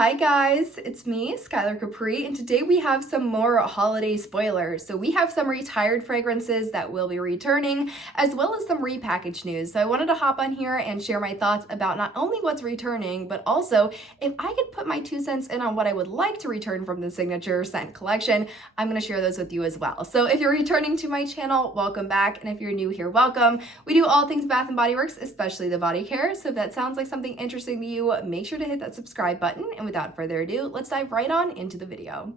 Hi guys, it's me, Skylar Capri, and today we have some more holiday spoilers. So we have some retired fragrances that will be returning, as well as some repackaged news. So I wanted to hop on here and share my thoughts about not only what's returning, but also if I could put my 2 cents in on what I would like to return from the signature scent collection, I'm going to share those with you as well. So if you're returning to my channel, welcome back, and if you're new here, welcome. We do all things Bath & Body Works, especially the body care. So if that sounds like something interesting to you, make sure to hit that subscribe button. And without further ado, let's dive right on into the video.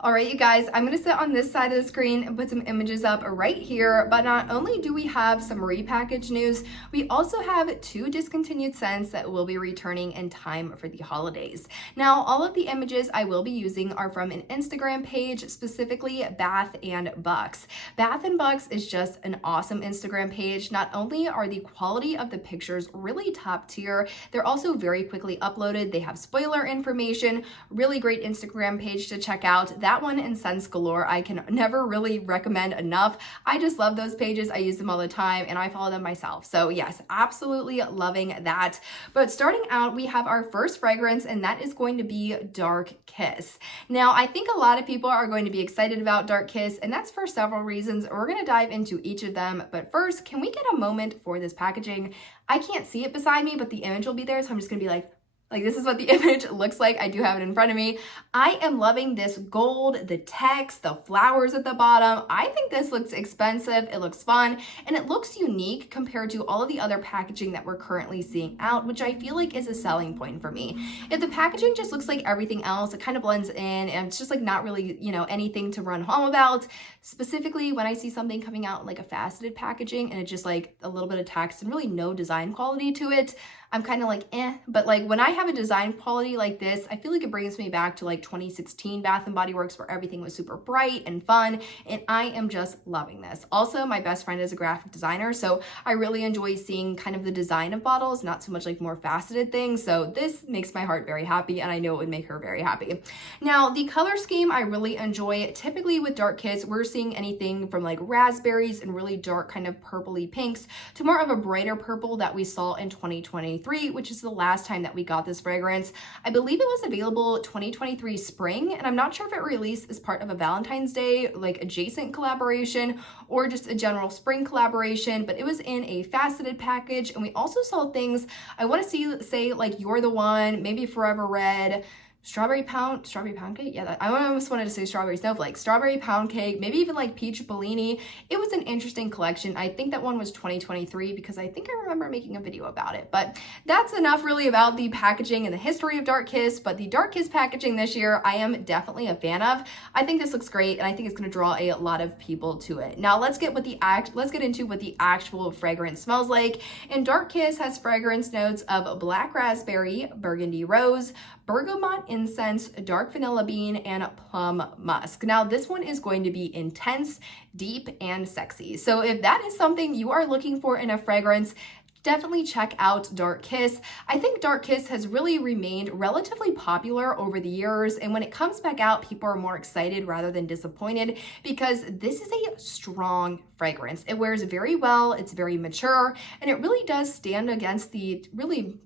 All right, you guys, I'm going to sit on this side of the screen and put some images up right here, but not only do we have some repackaged news, we also have 2 discontinued scents that will be returning in time for the holidays. Now, all of the images I will be using are from an Instagram page, specifically Bath & Bucks. Bath & Bucks is just an awesome Instagram page. Not only are the quality of the pictures really top tier, they're also very quickly uploaded. They have spoiler information, really great Instagram page to check out. That one and Scents Galore I can never really recommend enough. I just love those pages. I use them all the time and I follow them myself. So yes, absolutely loving that. But starting out, we have our first fragrance, and that is going to be Dark Kiss. Now, I think a lot of people are going to be excited about Dark Kiss, and that's for several reasons. We're going to dive into each of them. But first, can we get a moment for this packaging? I can't see it beside me, but the image will be there. So I'm just going to be like this is what the image looks like. I do have it in front of me. I am loving this gold, the text, the flowers at the bottom. I think this looks expensive. It looks fun, and it looks unique compared to all of the other packaging that we're currently seeing out, which I feel like is a selling point for me. If the packaging just looks like everything else, it kind of blends in and it's just like not really, anything to run home about. Specifically, when I see something coming out in like a faceted packaging and it's just like a little bit of text and really no design quality to it, I'm kind of like, but like when I have a design quality like this, I feel like it brings me back to like 2016 Bath & Body Works, where everything was super bright and fun, and I am just loving this. Also, my best friend is a graphic designer, so I really enjoy seeing kind of the design of bottles, not so much like more faceted things, so this makes my heart very happy, and I know it would make her very happy. Now, the color scheme I really enjoy. Typically with Dark Kiss, we're seeing anything from like raspberries and really dark kind of purpley pinks to more of a brighter purple that we saw in 2023, which is the last time that we got this fragrance. I believe it was available 2023 spring, and I'm not sure if it released as part of a Valentine's Day like adjacent collaboration or just a general spring collaboration, but it was in a faceted package. And we also saw things, I want to say like You're the One, maybe Forever Red, strawberry pound cake. Yeah, I almost wanted to say strawberry snowflake, strawberry pound cake, maybe even like peach Bellini. It was an interesting collection. I think that one was 2023 because I think I remember making a video about it. But that's enough really about the packaging and the history of Dark Kiss. But the Dark Kiss packaging this year, I am definitely a fan of. I think this looks great, and I think it's going to draw a lot of people to it. Now let's get into what the actual fragrance smells like. And Dark Kiss has fragrance notes of black raspberry, burgundy rose, bergamot incense, dark vanilla bean, and plum musk. Now, this one is going to be intense, deep, and sexy. So if that is something you are looking for in a fragrance, definitely check out Dark Kiss. I think Dark Kiss has really remained relatively popular over the years, and when it comes back out, people are more excited rather than disappointed because this is a strong fragrance. It wears very well, it's very mature, and it really does stand against the really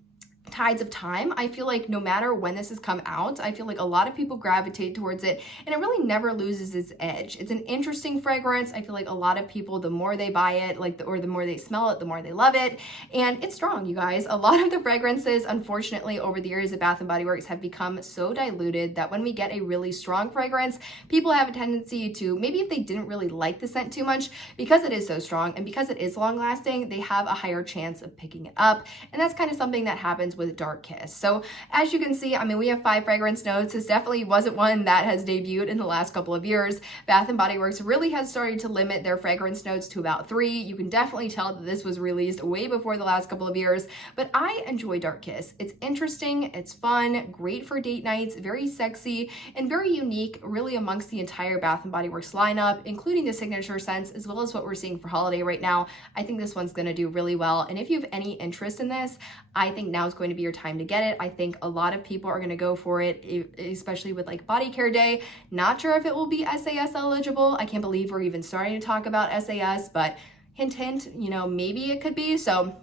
tides of time. I feel like no matter when this has come out, I feel like a lot of people gravitate towards it, and it really never loses its edge. It's an interesting fragrance. I feel like a lot of people, the more they buy it, or the more they smell it, the more they love it, and it's strong, you guys. A lot of the fragrances, unfortunately, over the years at Bath & Body Works have become so diluted that when we get a really strong fragrance, people have a tendency to, maybe if they didn't really like the scent too much, because it is so strong and because it is long lasting, they have a higher chance of picking it up, and that's kind of something that happens with Dark Kiss. So as you can see, I mean, we have 5 fragrance notes. This definitely wasn't one that has debuted in the last couple of years. Bath & Body Works really has started to limit their fragrance notes to about 3. You can definitely tell that this was released way before the last couple of years, but I enjoy Dark Kiss. It's interesting, it's fun, great for date nights, very sexy, and very unique really amongst the entire Bath & Body Works lineup, including the signature scents, as well as what we're seeing for holiday right now. I think this one's going to do really well, and if you have any interest in this, I think now is going to be your time to get it. I think a lot of people are going to go for it, especially with like body care day. Not sure if it will be SAS eligible. I can't believe we're even starting to talk about SAS, but hint, hint, maybe it could be. So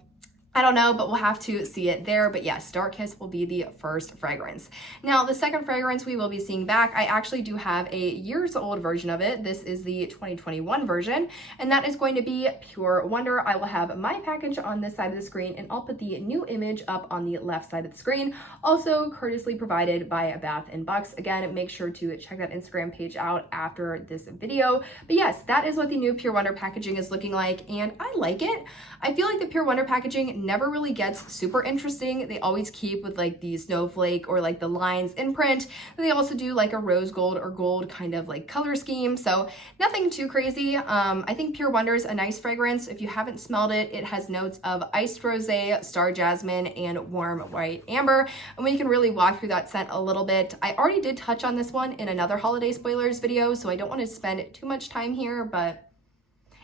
I don't know, but we'll have to see it there. But yes, Dark Kiss will be the first fragrance. Now, the second fragrance we will be seeing back, I actually do have a years old version of it. This is the 2021 version, and that is going to be Pure Wonder. I will have my package on this side of the screen, and I'll put the new image up on the left side of the screen, also courteously provided by Bath & Bucks. Again, make sure to check that Instagram page out after this video. But yes, that is what the new Pure Wonder packaging is looking like, and I like it. I feel like the Pure Wonder packaging never really gets super interesting. They always keep with like the snowflake or like the lines in print. And they also do like a rose gold or gold kind of like color scheme. So nothing too crazy. I think Pure Wonder is a nice fragrance. If you haven't smelled it, it has notes of iced rosé, star jasmine, and warm white amber. And we can really walk through that scent a little bit. I already did touch on this one in another holiday spoilers video, so I don't want to spend too much time here, but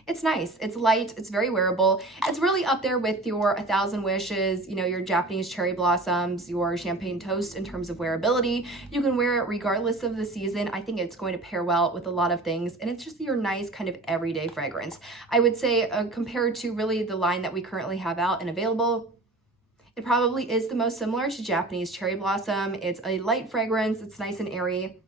it's nice, it's light, it's very wearable. It's really up there with your 1,000 Wishes, you know, your Japanese cherry blossoms, your champagne toast in terms of wearability. You can wear it regardless of the season. I think it's going to pair well with a lot of things, and it's just your nice kind of everyday fragrance. I would say compared to really the line that we currently have out and available, it probably is the most similar to Japanese cherry blossom. It's a light fragrance, it's nice and airy.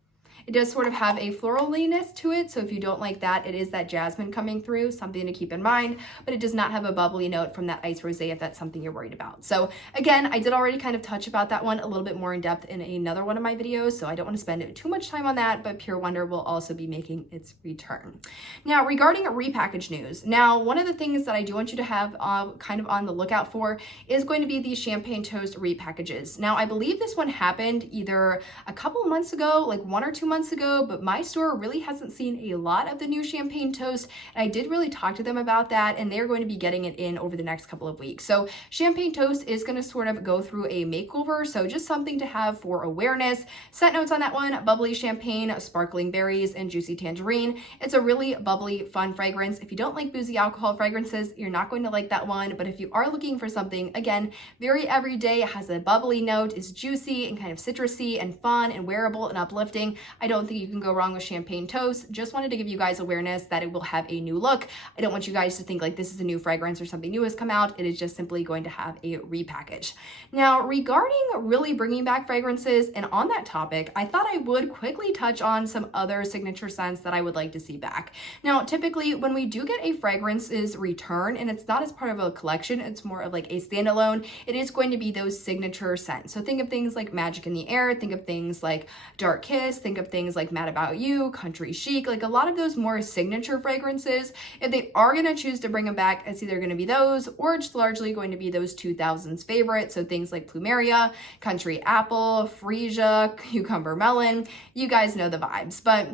It does sort of have a floraliness to it, so if you don't like that, it is that jasmine coming through, something to keep in mind, but it does not have a bubbly note from that ice rosé if that's something you're worried about. So again, I did already kind of touch about that one a little bit more in depth in another one of my videos, so I don't want to spend too much time on that, but Pure Wonder will also be making its return. Now, regarding repackage news, now one of the things that I do want you to have kind of on the lookout for is going to be the Champagne Toast repackages. Now, I believe this one happened either a couple months ago, like 1 or 2 months ago, but my store really hasn't seen a lot of the new Champagne Toast, and I did really talk to them about that, and they're going to be getting it in over the next couple of weeks. So Champagne Toast is going to sort of go through a makeover, so just something to have for awareness. Scent notes on that one: bubbly champagne, sparkling berries, and juicy tangerine. It's a really bubbly, fun fragrance. If you don't like boozy alcohol fragrances, you're not going to like that one, but if you are looking for something, again, very everyday, it has a bubbly note, is juicy and kind of citrusy and fun and wearable and uplifting, I don't think you can go wrong with Champagne Toast. Just wanted to give you guys awareness that it will have a new look. I don't want you guys to think like this is a new fragrance or something new has come out. It is just simply going to have a repackage. Now, regarding really bringing back fragrances, and on that topic, I thought I would quickly touch on some other signature scents that I would like to see back. Now, typically when we do get a fragrance's return, and it's not as part of a collection, it's more of like a standalone, it is going to be those signature scents. So think of things like Magic in the Air, think of things like Dark Kiss, think of things like Mad About You, Country Chic, like a lot of those more signature fragrances. If they are going to choose to bring them back, it's either going to be those or it's largely going to be those 2000s favorites. So things like Plumeria, Country Apple, Freesia, Cucumber Melon, you guys know the vibes. But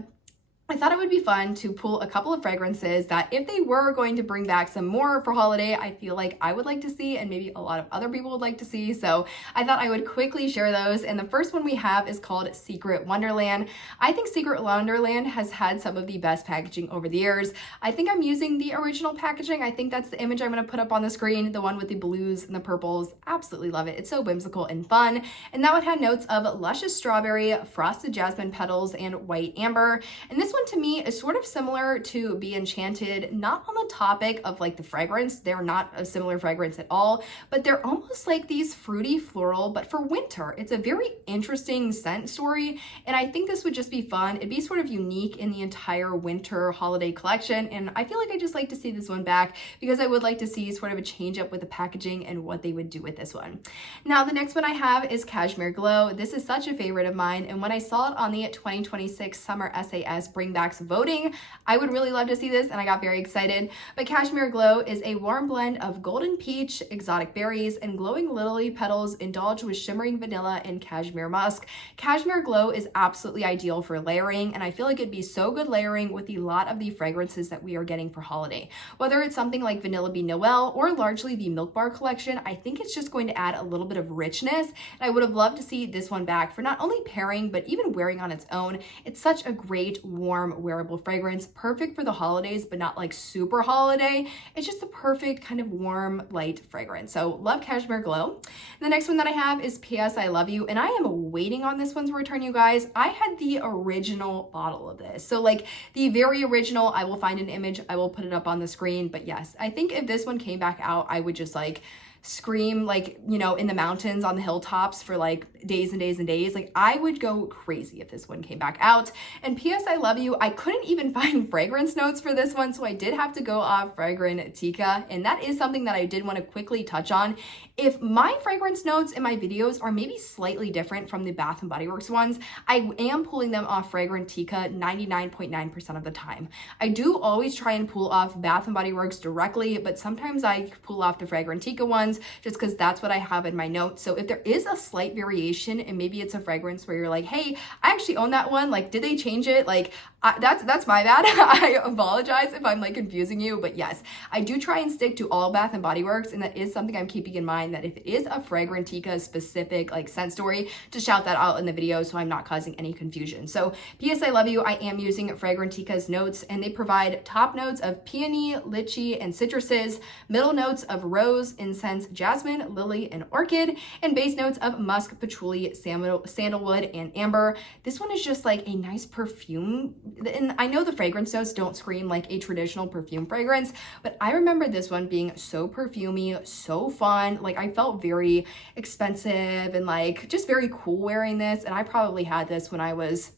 I thought it would be fun to pull a couple of fragrances that if they were going to bring back some more for holiday, I feel like I would like to see and maybe a lot of other people would like to see. So I thought I would quickly share those. And the first one we have is called Secret Wonderland. I think Secret Wonderland has had some of the best packaging over the years. I think I'm using the original packaging. I think that's the image I'm going to put up on the screen, the one with the blues and the purples. Absolutely love it. It's so whimsical and fun. And that one had notes of luscious strawberry, frosted jasmine petals, and white amber. And this one to me is sort of similar to Be Enchanted, not on the topic of like the fragrance. They're not a similar fragrance at all, but they're almost like these fruity floral, but for winter. It's a very interesting scent story, and I think this would just be fun. It'd be sort of unique in the entire winter holiday collection, and I feel like I just like to see this one back because I would like to see sort of a change up with the packaging and what they would do with this one. Now, the next one I have is Cashmere Glow. This is such a favorite of mine, and when I saw it on the 2026 Summer SAS Bringbacks voting, I would really love to see this, and I got very excited. But Cashmere Glow is a warm blend of golden peach, exotic berries, and glowing lily petals indulged with shimmering vanilla and cashmere musk. Cashmere Glow is absolutely ideal for layering, and I feel like it'd be so good layering with a lot of the fragrances that we are getting for holiday. Whether it's something like Vanilla Bean Noel or largely the Milk Bar collection, I think it's just going to add a little bit of richness, and I would have loved to see this one back for not only pairing, but even wearing on its own. It's such a great, warm, wearable fragrance, perfect for the holidays, but not like super holiday. It's just the perfect kind of warm, light fragrance. So love Cashmere Glow. The next one that I have is P.S. I Love You, and I am waiting on this one's return, you guys. I had the original bottle of this. So like the very original, I will find an image, I will put it up on the screen. But yes, I think if this one came back out, I would just like scream like, you know, in the mountains on the hilltops for like days and days and days. Like I would go crazy if this one came back out. And P.S. I Love You, I couldn't even find fragrance notes for this one, so I did have to go off Fragrantica, and that is something that I did want to quickly touch on. If my fragrance notes in my videos are maybe slightly different from the Bath & Body Works ones, I am pulling them off Fragrantica 99.9% of the time. I do always try and pull off Bath & Body Works directly, but sometimes I pull off the Fragrantica ones just because that's what I have in my notes. So if there is a slight variation and maybe it's a fragrance where you're like, hey, I actually own that one, like did they change it? Like that's my bad. I apologize if I'm like confusing you, but yes, I do try and stick to all Bath & Body Works, and that is something I'm keeping in mind, that if it is a Fragrantica specific like scent story, to shout that out in the video so I'm not causing any confusion. So P.S. I Love You, I am using Fragrantica's notes, and they provide top notes of peony, lychee, and citruses, middle notes of rose, incense, jasmine, lily, and orchid, and base notes of musk, patchouli, sandalwood, and amber. This one is just like a nice perfume. And I know the fragrance notes don't scream like a traditional perfume fragrance, but I remember this one being so perfumey, so fun. Like I felt very expensive and like just very cool wearing this. And I probably had this when I was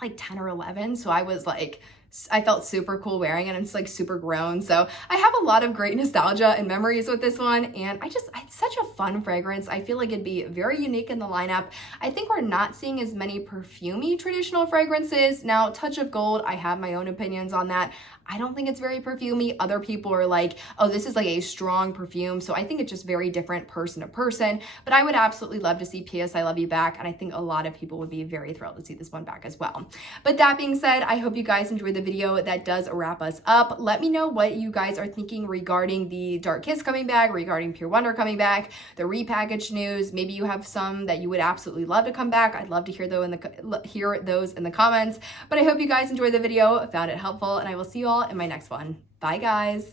like 10 or 11. So I felt super cool wearing it, and it's like super grown. So I have a lot of great nostalgia and memories with this one, and it's such a fun fragrance. I feel like it'd be very unique in the lineup. I think we're not seeing as many perfumey traditional fragrances. Now, Touch of Gold, I have my own opinions on that. I don't think it's very perfumey. Other people are like, oh, this is like a strong perfume. So I think it's just very different person to person, but I would absolutely love to see P.S. I Love You back. And I think a lot of people would be very thrilled to see this one back as well. But that being said, I hope you guys enjoyed the video. That does wrap us up. Let me know what you guys are thinking regarding the Dark Kiss coming back, regarding Pure Wonder coming back, the repackaged news. Maybe you have some that you would absolutely love to come back. I'd love to hear those in the comments. But I hope you guys enjoyed the video, found it helpful, and I will see you all in my next one. Bye, guys.